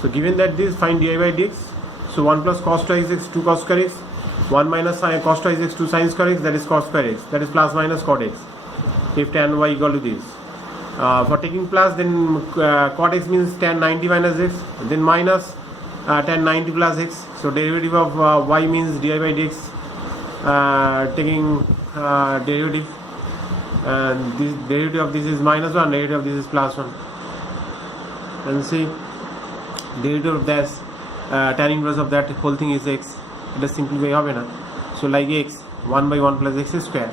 So given that this, find dy by dx. So 1 plus cos twice x, 2 cos square x, 1 minus cos twice x, 2 sin square x, that is cos square x, that is plus minus cot x, if tan y equal to this. For taking plus, then cot x means tan 90 minus x, then minus tan 90 plus x. So derivative of y means dy by dx, taking derivative, and this derivative of this is minus 1, derivative of this is plus 1. And see, derivative of this tan inverse of that whole thing is x. It is simplify hobe na. So like x, 1 by 1 plus x square,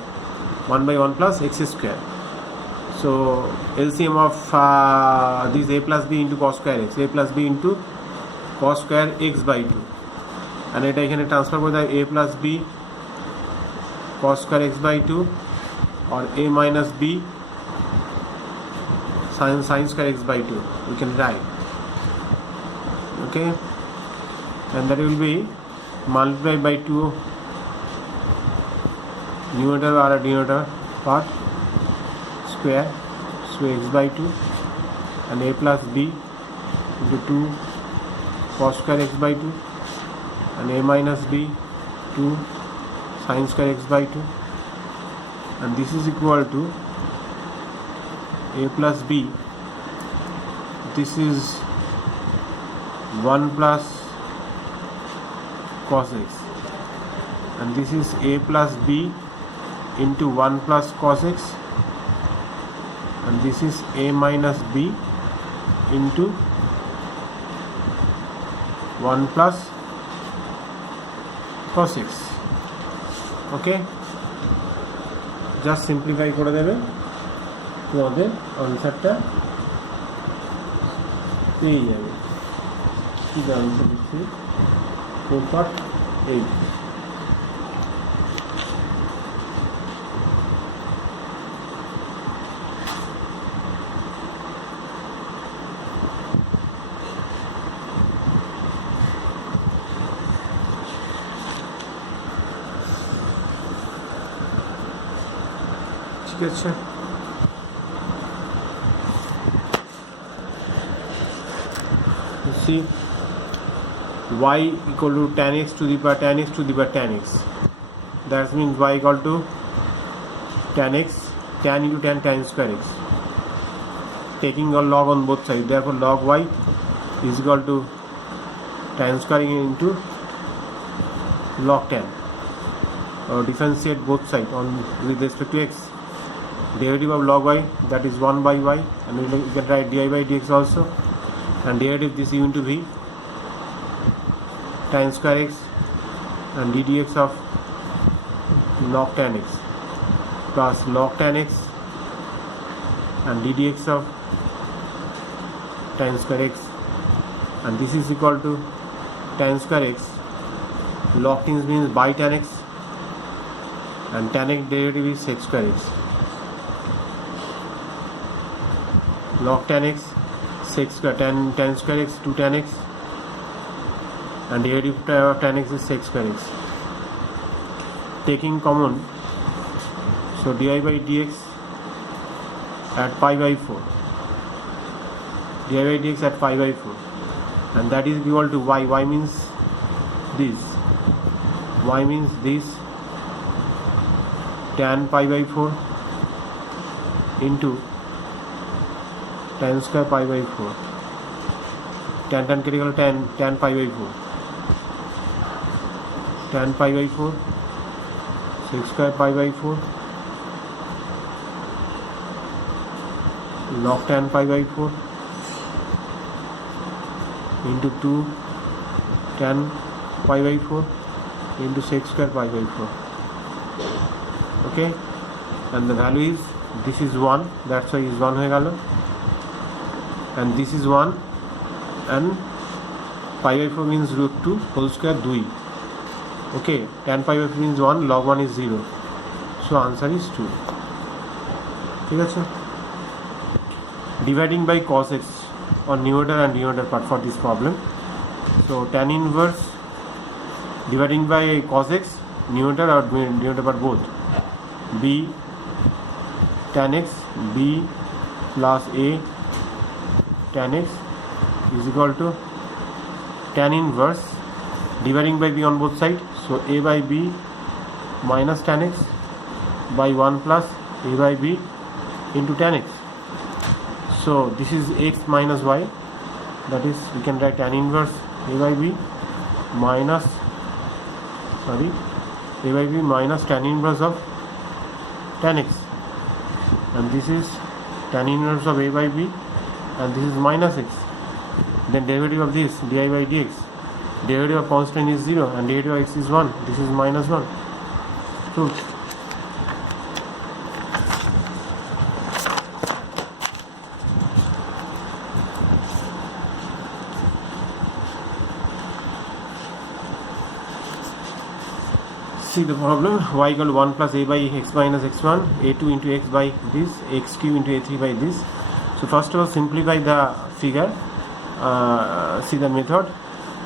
1 by 1 plus x square. So LCM of this a plus b into cos square x, a plus b into cos square x by 2, and এটা এখানে transfer করে দাও a plus b cos square x by 2 or a minus b sin square x by 2, we can write. Okay, and that will be multiplied by 2 numerator or denominator part square, so x by 2 and a plus b into 2 cos square x by 2 and a minus b 2 sin square x by 2, and this is equal to a plus b, this is 1 plus cos x, and this is a plus b into 1 plus cos x, and this is a minus b into 1 plus cos x. Okay, just simplify করে দেবে, তোমাদের আনসারটা পেয়ে যাবে। কি answer দিচ্ছি 4.8। ঠিক আছে, see y equal to tan x to the power tan x to the power tan x, that means y equal to tan x, tan into tan square x, taking a log on both sides, therefore log y is equal to tan square into log tan, or differentiate both sides on with respect to x. Derivative of log y, that is 1 by y, and we can write dy by dx also, and derivative this u into v tan square x and ddx of log tan x plus log tan x and ddx of tan square x, and this is equal to tan square x, log tan means by tan x, and tan x derivative is sec square x, log tan x sec square tan square x to tan x, and derivative of tan x is sec square x. Taking common, so dy by dx at pi by 4, dy by dx at pi by 4, and that is equal to y. Y means this, y means this tan pi by 4 into tan square pi by 4, tan critical tan pi by 4, tan pi by 4 sec square pi by 4 log tan pi by 4 into 2 tan pi by 4 into sec square pi by 4. Okay, and the value is, this is 1, that's why is 1 হয়ে গেল, and this is 1, and pi by 4 means root 2 whole square 2. Okay, tan pi by 4 means 1, log 1 is 0, so answer is 2. ঠিক আছে, dividing by cos x on numerator and denominator part for this problem. So tan inverse dividing by cos x, numerator or denominator part both, b tan x, b plus a tan x is equal to tan inverse dividing by b on both sides, so a by b minus tan x by 1 plus a by b into tan x. So this is x minus y, that is we can write tan inverse a by b minus tan inverse of tan x, and this is tan inverse of a by b, and this is minus x. Then derivative of this di by dx, derivative of constant is 0 and derivative of x is 1, this is minus 1. So see the problem, y equal to 1 plus a by x minus x1, a2 into x by this, x cube into a3 by this. So first of all simplify the figure, see the method,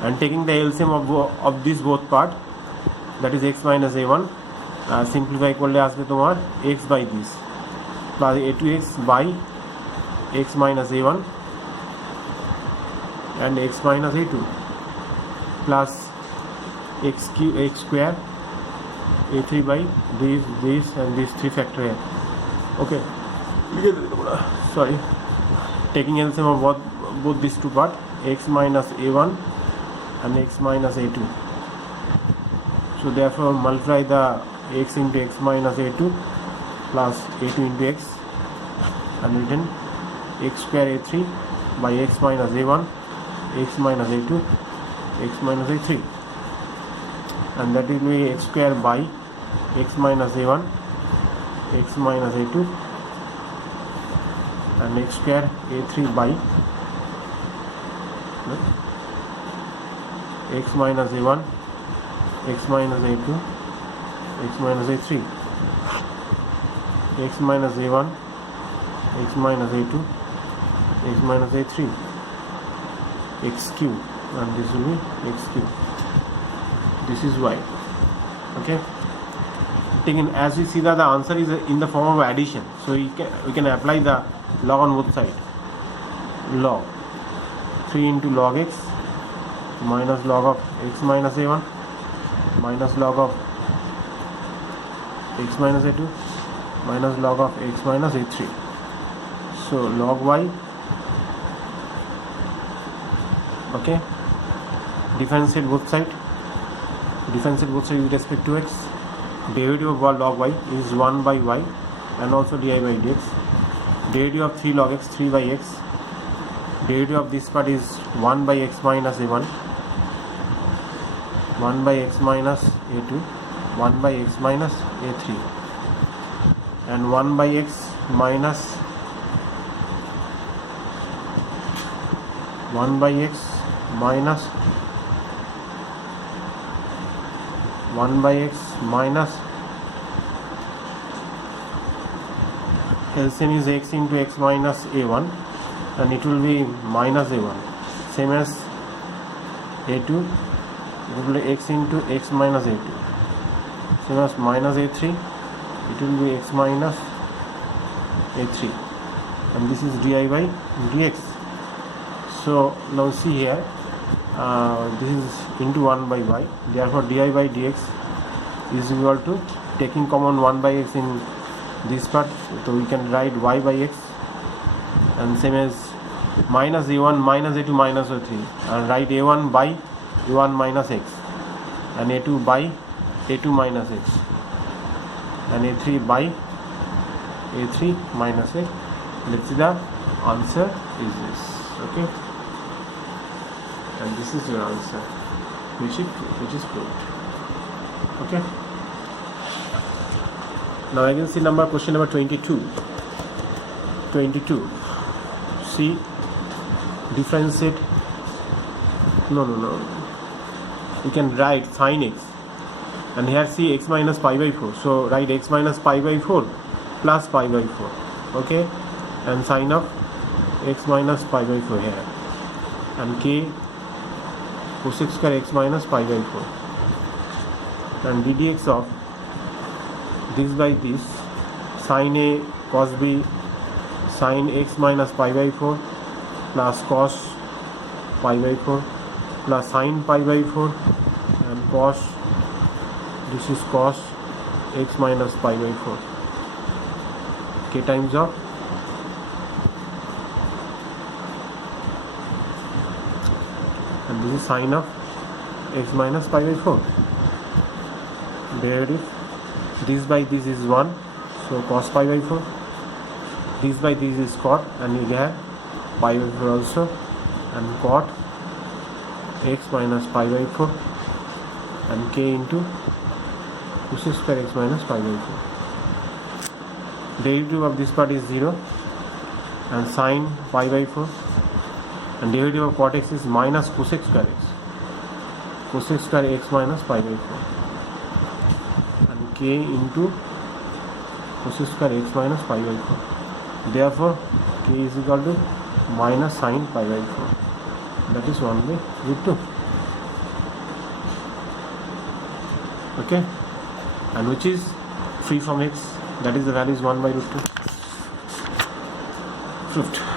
and taking the LCM of this both part, that is x minus a1, simplify করলে আসবে তোমার x by this plus a2x by x minus a1 and x minus a2 plus x square a3 by this and this 3 factorial. Okay, sorry, taking LCM of both these two part, x minus a1 and x minus a2. So therefore multiply the x into x minus a2 plus a2 into x, and written x square a3 by x minus a1, x minus a2, x minus a3, and that will be x square by x minus a1, x minus a2, and x square a3 by x minus a1, x minus a2, x minus a3, x minus a1, x minus a2, x minus a3, x cube, and this will be x cube. This is y. Okay, taken as we see that the answer is in the form of addition, so we can apply the log on both sides. Log 3 into log x minus log of x minus a1 minus log of x minus a2 minus log of x minus a3. So log y. Okay, differentiate both sides with respect to x. Derivative of log y is 1 by y and also di by dx. Derivative of 3 log x, 3 by x. Derivative of this part is 1 by x minus a1, 1 by x minus a2, 1 by x minus a3, and 1 by x minus 1 by x minus 1 by x minus LCM is x into x minus a1, and it will be minus a1, same as a2, it will be x into x minus a2, same as minus a3, it will be x minus a3, and this is di by dx. So now see here, this is into 1 by y, therefore di by dx is equal to, taking common 1 by x in this part, so we can write y by x, and same as minus a1 minus a2 minus a3, and write a1 by a1 minus x, and a2 by a2 minus x, and a3 by a3 minus x. Let's see the answer is this. Okay, and this is your answer, which is proved. Okay, now I can see question number 22. See, differentiate, no, you can write sin x, and here see x minus pi by 4, so write x minus pi by 4 plus pi by 4. Okay, and sin of x minus pi by 4 here, and k cos x square x minus pi by 4, and ddx of this by this, sin a cos b sin x minus pi by 4 plus cos pi by 4 plus sine pi by 4 and cos, this is cos x minus pi by 4, k times of and this is sine of x minus pi by 4. Derivative, this by this is 1, so cos pi by 4, this by this is cot, and you have pi by 4 also, and cot x minus pi by 4 and k into cos square x minus pi by 4. Derivative of this part is 0 and sine pi by 4, and derivative of cot x is minus cos x square x, cos x square x minus pi by 4, and k into cos square x minus pi by 4. Therefore k is equal to minus sine pi by 4, that is 1 by root 2. Okay, and which is free from x, that is the value is 1 by root 2. Proved.